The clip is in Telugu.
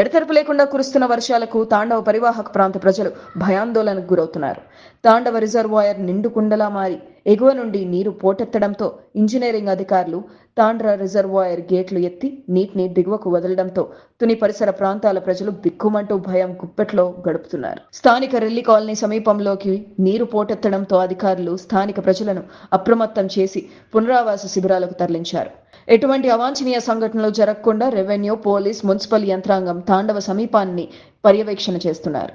ఎడతెరపు లేకుండా కురుస్తున్న వర్షాలకు తాండవ పరివాహక ప్రాంత ప్రజలు భయాందోళనకు గురవుతున్నారు. తాండవ రిజర్వాయర్ నిండు కుండలా మారి ఎగువ నుండి నీరు పోటెత్తడంతో ఇంజనీరింగ్ అధికారులు తాండ్ర రిజర్వాయర్ గేట్లు ఎత్తి నీటిని దిగువకు వదలడంతో తుని పరిసర ప్రాంతాల ప్రజలు బిక్కుమంటూ భయం గుప్పెట్లో గడుపుతున్నారు. స్థానిక రెల్లి కాలనీ సమీపంలోకి నీరు పోటెత్తడంతో అధికారులు స్థానిక ప్రజలను అప్రమత్తం చేసి పునరావాస శిబిరాలకు తరలించారు. ఎటువంటి అవాంఛనీయ సంఘటనలు జరగకుండా రెవెన్యూ, పోలీస్, మున్సిపల్ యంత్రాంగం తాండవ సమీపాన్ని పర్యవేక్షణ చేస్తున్నారు.